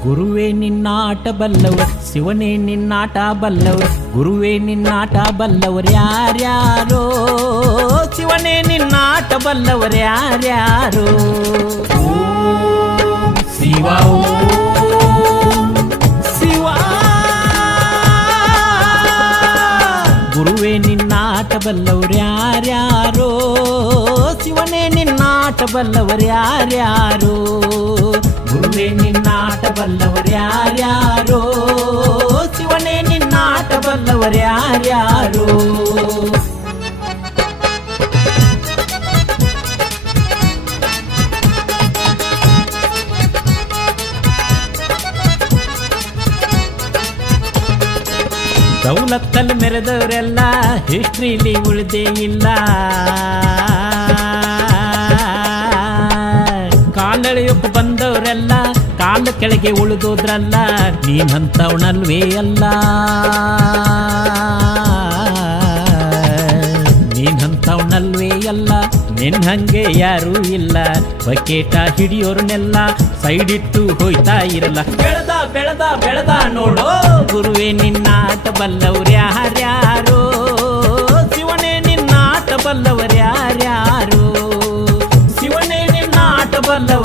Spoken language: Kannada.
ಗುರುವೇ ನಿನ್ನಾಟ ಬಲ್ಲವ ಶಿವನೇ ನಿನ್ನಾಟ ಬಲ್ಲವ ಗುರುವೇ ನಿನ್ನಾಟ ಬಲ್ಲವರು ಯಾರ್ಯಾರೋ ಶಿವನೇ ನಿನ್ನಾಟ ಬಲ್ಲವರು ಯಾರ್ಯಾರೋ. ಶಿವ ಶಿವ ಗುರುವೇ ನಿನ್ನಾಟ ಬಲ್ಲವರು ಯಾರ್ಯಾರೋ ಶಿವನೇ ನಿನ್ನಾಟ ಬಲ್ಲವರು ಯಾರ್ಯಾರೋ. ಗುರುವೇ ನಿನ್ನಾಟ ಬಲ್ಲವರು ಯಾರ್ಯಾರೋ ಶಿವನೇ ನಿನ್ನಾಟ ಬಲ್ಲವರ್ಯಾರ್ಯಾರೋ ದೌಲತ್ತಲ್ಲಿ ಮೆರೆದವರೆಲ್ಲ ಹಿಸ್ಟ್ರಿಲಿ ಉಳಿದೇ ಇಲ್ಲ ಕಾಲೆಳೆಯೋಕೆ ಬಂದವರೆಲ್ಲ ಕಾಲ ಕೆಳಗೆ ಉಳಿದೋದ್ರಲ್ಲ, ನೀನಂತವನಲ್ವೇ ಅಲ್ಲ. ನೀನಂತವನಲ್ವೇ ಅಲ್ಲ, ನಿನ್ ಹಂಗೆ ಯಾರೂ ಇಲ್ಲ. ಬಕೇಟ ಹಿಡಿಯೋರ್ನೆಲ್ಲ ಸೈಡ್ ಇಟ್ಟು ಹೋಯ್ತಾ ಇರಲ್ಲ. ಬೆಳೆದ ಬೆಳೆದ ಬೆಳೆದ ನೋಡೋ ಗುರುವೇ ನಿನ್ನಾಟ ಆಟ ಯಾರ್ಯಾರೋ ಶಿವನೇ, ನಿನ್ನ ಆಟ ಬಲ್ಲವರ್ಯಾರ್ಯಾರೋ? ಶಿವನೇ, ನಿನ್ನ ಆಟ ಬಲ್ಲವರು